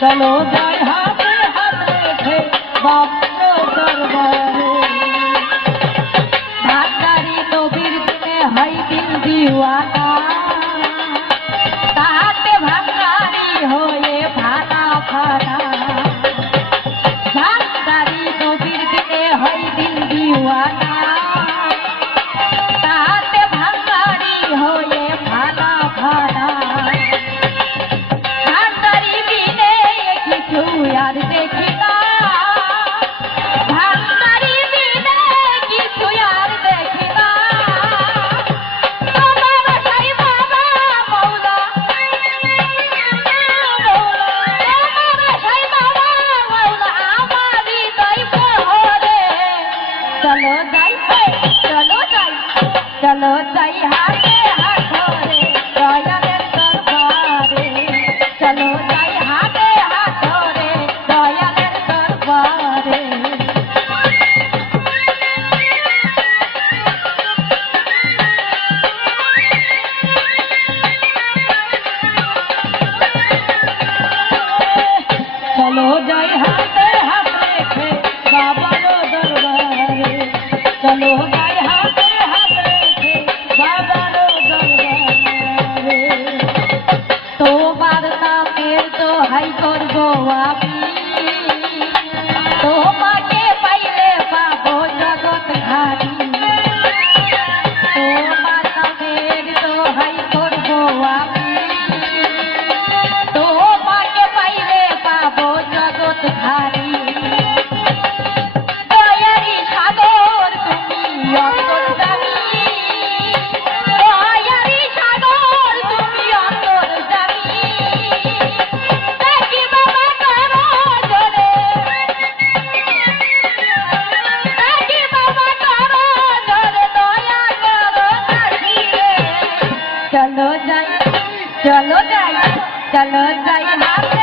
चलो जाए हाथे हाथ रेखे बाबा दरबारे भांडारी नबीर दिने हई दिल दीवाना ताते भांडारी होए भाना भाना भांडारी नबीर दिने हई दिल दीवाना ताते भांडारी होए भाना भाना यार देखी ना भांडारी बिना किछु यार देखी ना बाबा साई बाबा मौला बाबा साई बाबा मौला हमारी दई बहरे चलो जाई हाथे हाथ रे दया रे दरबारे चलो जाई हाथे हाथ रे दया रे दरबारे चलो जाई हाथे हाथ रेखे बाबा रो दरबारे चलो जाई हाथे हाथ रेखे बाबा रो दरबारे তোমার নামের দোহাই করবো আমি তোমাকে পাইলে পাবো জগৎ ঘানি তোমার নামের দোহাই করবো আমি তোমাকে পাইলে পাবো জগৎ ঘানি দয়ারি সাগর তুমি অন্তর্যামী দয়ারি সাগর তুমি অন্তর্যামী দেখি বাবা করো জোরে দেখি বাবা করো জোরে দয়া করো নাহিরে চলো যাই হাতে